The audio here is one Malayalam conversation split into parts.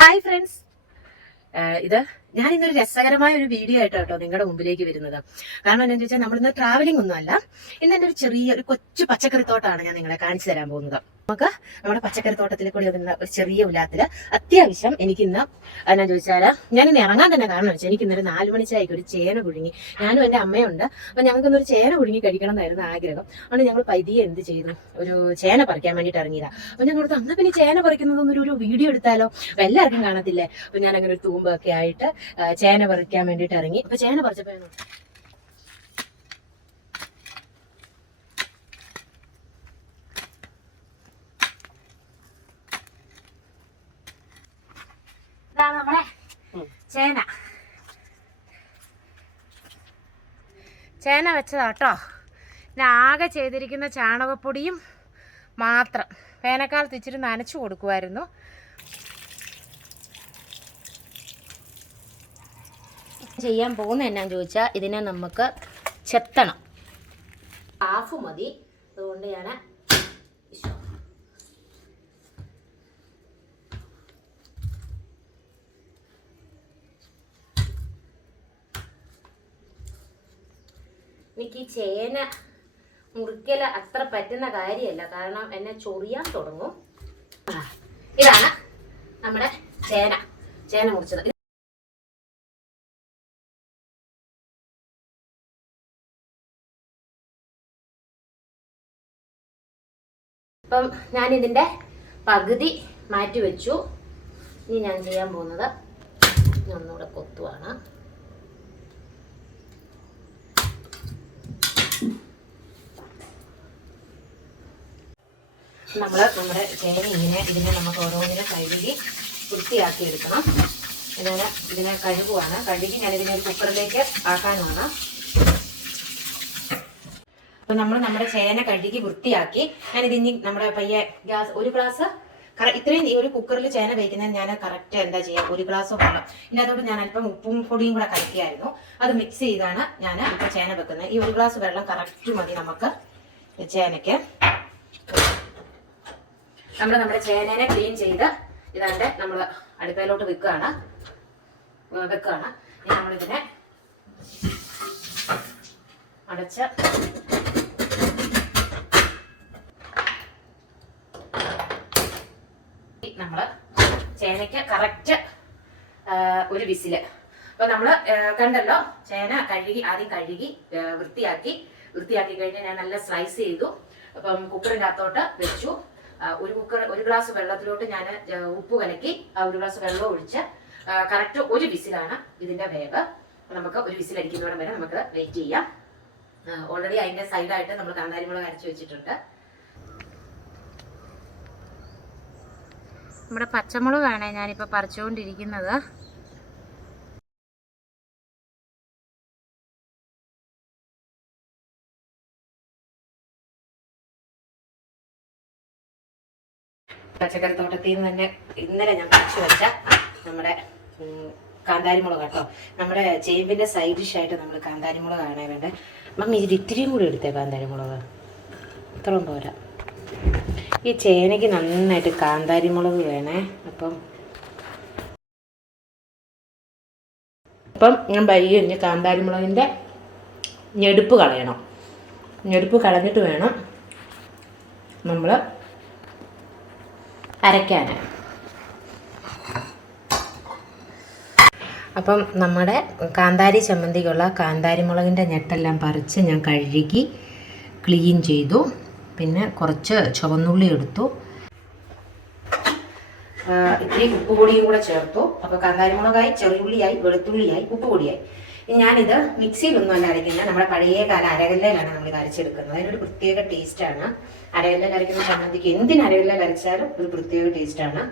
ഹായ് ഫ്രണ്ട്സ്, ഇത് ഞാൻ ഇന്നൊരു രസകരമായ ഒരു വീഡിയോ ആയിട്ടോ നിങ്ങളുടെ മുമ്പിലേക്ക് വരുന്നത്. കാരണം എന്താണെന്ന് ചോദിച്ചാൽ നമ്മളിന്ന് ട്രാവലിംഗ് ഒന്നുമല്ല. ഇന്ന് എൻ്റെ ഒരു കൊച്ചു പച്ചക്കറിത്തോട്ടമാണ് ഞാൻ നിങ്ങളെ കാണിച്ചു തരാൻ പോകുന്നത്. നമുക്ക് നമ്മുടെ പച്ചക്കറിത്തോട്ടത്തിൽ കൂടി വരുന്ന ഒരു ചെറിയ ഉലാത്തില് അത്യാവശ്യം എനിക്കിന്ന് എന്നാ ചോദിച്ചാൽ ഞാനിന്ന് ഇറങ്ങാൻ തന്നെ കാരണം വെച്ചാൽ എനിക്ക് ഇന്നൊരു 4 മണി ചായക്ക് ഒരു ചേന പുഴുങ്ങി, ഞാനും എൻ്റെ അമ്മയുണ്ട്. അപ്പൊ ഞങ്ങൾക്കൊന്നൊരു ചേന പുഴുങ്ങി കഴിക്കണം എന്നായിരുന്നു ആഗ്രഹം. അതുകൊണ്ട് ഞങ്ങൾ പതിയെ എന്ത് ചെയ്തു, ഒരു ചേന പറിക്കാൻ വേണ്ടിയിട്ട് ഇറങ്ങിയതാ. അപ്പൊ ഞങ്ങൾ അന്നാ പിന്നെ ചേന പറിക്കുന്നതൊന്നൊരു വീഡിയോ എടുത്താലോ, അപ്പൊ എല്ലാവർക്കും കാണത്തില്ലേ. അപ്പൊ ഞാൻ അങ്ങനെ ഒരു തൂമ്പൊക്കെ ആയിട്ട് ചേന പറിക്കാൻ വേണ്ടിയിട്ട് ഇറങ്ങി. അപ്പൊ ചേന പറിച്ചപ്പോ ഇതാണ് നമ്മളെ ചേന. ചേന വെച്ചതാട്ടോ. പിന്നെ ആകെ ചെയ്തിരിക്കുന്ന ചാണകപ്പൊടിയും മാത്രം. വേനൽക്കാലത്ത് ഇച്ചിരി നനച്ചു കൊടുക്കുമായിരുന്നു. ചെയ്യാൻ പോകുന്ന എന്നാന്ന് ചോദിച്ചാൽ ഇതിനെ നമുക്ക് ചെത്തണം. ഹാഫ് മതി, അതുകൊണ്ട് ഞാൻ എനിക്ക് ചേന മുറിക്കൽ അത്ര പറ്റുന്ന കാര്യമല്ല, കാരണം എന്നെ ചൊറിയാൻ തുടങ്ങും. ഇതാണ് നമ്മുടെ ചേന മുറിച്ചത്. അപ്പം ഞാനിതിൻ്റെ പകുതി മാറ്റി വെച്ചു. ഇനി ഞാൻ ചെയ്യാൻ പോകുന്നത് ഒന്നുകൂടെ കൊത്തുവാണ്. നമ്മുടെ ചേന ഇതിനെ നമുക്ക് ഓരോന്നിനെ കഴുകി വൃത്തിയാക്കി എടുക്കണം. ഇതിനെ കഴുകുവാണ്. കഴുകി ഞാനിതിനെ ഒരു കുക്കറിലേക്ക് ആക്കാനുമാണ്. അപ്പൊ നമ്മുടെ ചേന കഴുകി വൃത്തിയാക്കി ഞാനിതിനി നമ്മുടെ പയ്യെ ഒരു ഗ്ലാസ് ഇത്രയും ഈ ഒരു കുക്കറിൽ ചേന വയ്ക്കുന്നതിന് ഞാൻ കറക്റ്റ് എന്താ ചെയ്യുക, 1 ഗ്ലാസ് വെള്ളം. ഇനി അതോട് ഞാൻ അല്പം ഉപ്പും പൊടിയും കൂടെ കലക്കിയായിരുന്നു. അത് മിക്സ് ചെയ്താണ് ഞാൻ ഇപ്പൊ ചേന വെക്കുന്നത്. ഈ 1 ഗ്ലാസ് വെള്ളം കറക്റ്റ് മതി നമുക്ക് ചേനയ്ക്ക്. നമ്മുടെ ചേനേനെ ക്ലീൻ ചെയ്ത് ഇതാണ്ട് നമ്മൾ അടുപ്പയിലോട്ട് വെക്കുകയാണ്. ഇനി നമ്മളിതിനെ അടച്ച് നമ്മള് ചേനയ്ക്ക് കറക്റ്റ് ഒരു വിസില്. അപ്പൊ നമ്മള് കണ്ടല്ലോ, ചേന ആദ്യം കഴുകി വൃത്തിയാക്കി കഴിഞ്ഞ് ഞാൻ നല്ല സ്ലൈസ് ചെയ്തു. അപ്പം കുക്കറിൻ്റെ അകത്തോട്ട് വെച്ചു. ഒരു ഗ്ലാസ് വെള്ളത്തിലോട്ട് ഞാൻ ഉപ്പ് കലക്കി 1 ഗ്ലാസ് വെള്ളം ഒഴിച്ച് കറക്റ്റ് ഒരു വിസിലാണ് ഇതിന്റെ വേവ്. നമുക്ക് ഒരു വിസിൽ അടിക്കുന്നതോടെ വരെ നമുക്ക് വെയിറ്റ് ചെയ്യാം. ഓൾറെഡി അതിന്റെ സൈഡായിട്ട് നമ്മൾ കാന്താരിമുളക് അരച്ചു വെച്ചിട്ടുണ്ട്. നമ്മുടെ പച്ചമുളകാണ് ഞാനിപ്പോൾ പറിച്ചുകൊണ്ടിരിക്കുന്നത്. പച്ചക്കറിത്തോട്ടത്തിൽ നിന്ന് തന്നെ ഇന്നലെ ഞാൻ പറിച്ചു വെച്ച നമ്മുടെ കാന്താരിമുളക് കേട്ടോ. നമ്മുടെ ചേമ്പിന്റെ സൈഡ് ഡിഷായിട്ട് നമ്മൾ കാന്താരിമുളകാണ് വേണ്ടത്. മമ്മി ഇത് ഇത്തിരിയും കൂടി എടുത്തേ കാന്താരിമുളക്, ഇത്രയും പോരാ. ഈ ചേനയ്ക്ക് നന്നായിട്ട് കാന്താരിമുളക് വേണേ. അപ്പം ഞാൻ പയ്യെ കാന്താരിമുളകിൻ്റെ ഞെടുപ്പ് കളയണം. ഞെടുപ്പ് കളഞ്ഞിട്ട് വേണം നമ്മൾ അരയ്ക്കാൻ. അപ്പം നമ്മുടെ കാന്താരി ചമ്മന്തിക്കുള്ള കാന്താരിമുളകിൻ്റെ ഞെട്ടെല്ലാം പറിച്ച് ഞാൻ കഴുകി ക്ലീൻ ചെയ്തു. പിന്നെ കുറച്ച് ചുവന്നുള്ളി എടുത്തു, ഇത്തിരി ഉപ്പ് പൊടിയും കൂടെ ചേർത്തു. അപ്പോൾ കാന്താരിമുളകായി, ചെറിയുള്ളിയായി, വെളുത്തുള്ളിയായി, ഉപ്പ് പൊടിയായി. ഞാനിത് മിക്സിയിലൊന്നും അല്ല അരയ്ക്കുന്നത്, നമ്മുടെ പഴയ കാല അരകല്ലയിലാണ് നമ്മൾ ഇത് അരച്ചെടുക്കുന്നത്. അതിനൊരു പ്രത്യേക ടേസ്റ്റാണ്. അരകല്ലയിൽ അരയ്ക്കുന്ന ചമ്മന്തിക്ക് എന്തിന് അരകല്ലയിൽ അരച്ചാലും ഒരു പ്രത്യേക ടേസ്റ്റാണ്.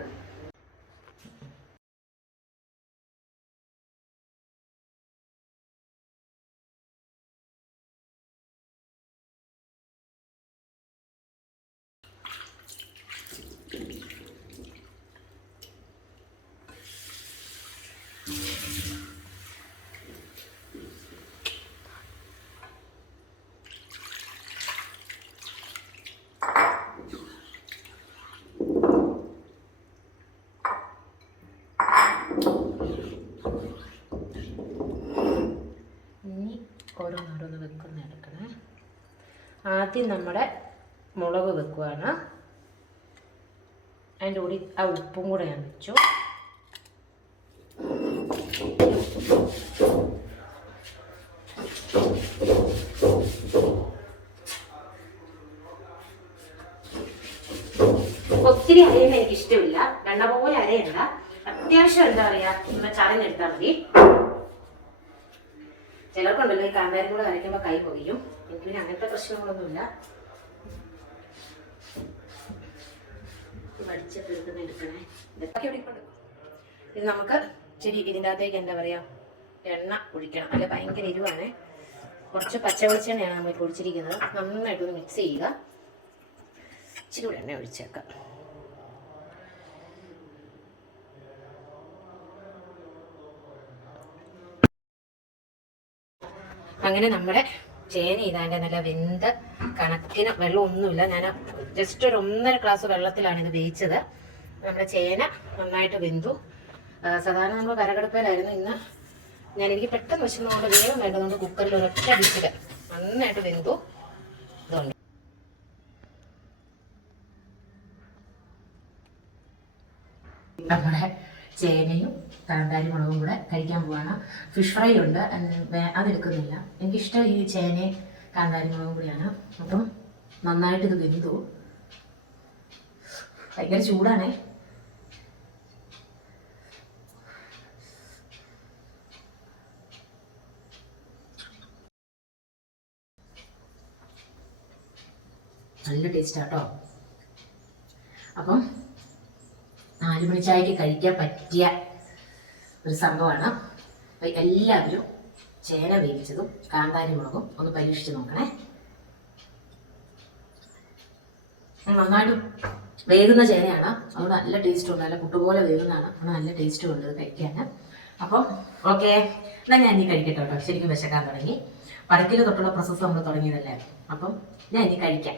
ആദ്യം നമ്മുടെ മുളക് വെക്കുകയാണ്. അതിൻ്റെ കൂടി ആ ഉപ്പും കൂടെ ഞാൻ വെച്ചു. ഒത്തിരി അരയുന്ന എനിക്ക് ഇഷ്ടമില്ല, വെണ്ണ പോലെ അരയണ്ട. അത്യാവശ്യം എന്താ പറയാ, നമ്മൾ ചതഞ്ഞെടുത്താൽ മതി. ചിലർക്കുണ്ടല്ലോ ഈ കാന്താരി കൂടെ അരയ്ക്കുമ്പോൾ കൈ പൊതിയും. എനിക്ക് പിന്നെ അങ്ങനത്തെ പ്രശ്നങ്ങളൊന്നുമില്ല. എടുക്കണേ. ഇതൊക്കെ എടുക്കണ്ട്. ഇത് നമുക്ക് ഇച്ചിരി ഇതിൻ്റെ അകത്തേക്ക് എന്താ പറയാ, എണ്ണ ഒഴിക്കണം. അല്ല ഭയങ്കര എരിവാണ്. കുറച്ച് പച്ച വെളിച്ചെണ്ണയാണ് നമ്മൾ പൊടിച്ചിരിക്കുന്നത്. നന്നായിട്ടൊന്ന് മിക്സ് ചെയ്യുക. ഇച്ചിരി കൂടെ എണ്ണ ഒഴിച്ചേക്കാം. അങ്ങനെ നമ്മുടെ ചേന ഇതാൻ്റെ നല്ല വെന്ത കണക്കിന് വെള്ളമൊന്നുമില്ല. ഞാൻ ജസ്റ്റ് ഒരു 1.5 ഗ്ലാസ് വെള്ളത്തിലാണ് ഇത് വേവിച്ചത്. നമ്മുടെ ചേന നന്നായിട്ട് വെന്തു. സാധാരണ നമ്മൾ കരകടുപ്പയിലായിരുന്നു. ഇന്ന് എനിക്ക് പെട്ടെന്ന് വിശന്നതുകൊണ്ട് വേഗം വേണ്ടതുകൊണ്ട് കുക്കറിൽ ഒരൊറ്റ വിസിൽ നന്നായിട്ട് വെന്തു. ഇതുണ്ട് നമ്മുടെ ചേനയും കാന്താരി മുളകും കൂടെ കഴിക്കാൻ പോവാണ്. ഫിഷ് ഫ്രൈ ഉണ്ട്, അതെടുക്കുന്നില്ല. എനിക്കിഷ്ടം ഈ ചേനയും കാന്താരി മുളകും കൂടിയാണ്. അപ്പം നന്നായിട്ട് ഇത് വെന്തു. ഭയങ്കര ചൂടാണേ. നല്ല ടേസ്റ്റ് ആട്ടോ. അപ്പം 4 മണി ചായക്ക് കഴിക്കാൻ പറ്റിയ ഒരു സംഭവമാണ്. എല്ലാവരും ചേന വേവിച്ചതും കാന്താരി മുളകും ഒന്ന് പരീക്ഷിച്ച് നോക്കണേ. നന്നായിട്ട് വേകുന്ന ചേനയാണ്, അതുകൊണ്ട് നല്ല ടേസ്റ്റ് ഉണ്ട്. നല്ല പുട്ടുപോലെ വേകുന്നതാണ്, അതുകൊണ്ട് നല്ല ടേസ്റ്റും ഉണ്ട് കഴിക്കാൻ. അപ്പം ഓക്കെ, എന്നാൽ ഞാൻ ഇനി കഴിക്കട്ടോ കേട്ടോ. ശരിക്കും വിശക്കാൻ തുടങ്ങി. പടക്കിൽ തൊട്ടുള്ള പ്രോസസ്സ് നമ്മൾ തുടങ്ങിയതല്ലേ. അപ്പം ഞാൻ ഇനി കഴിക്കാം.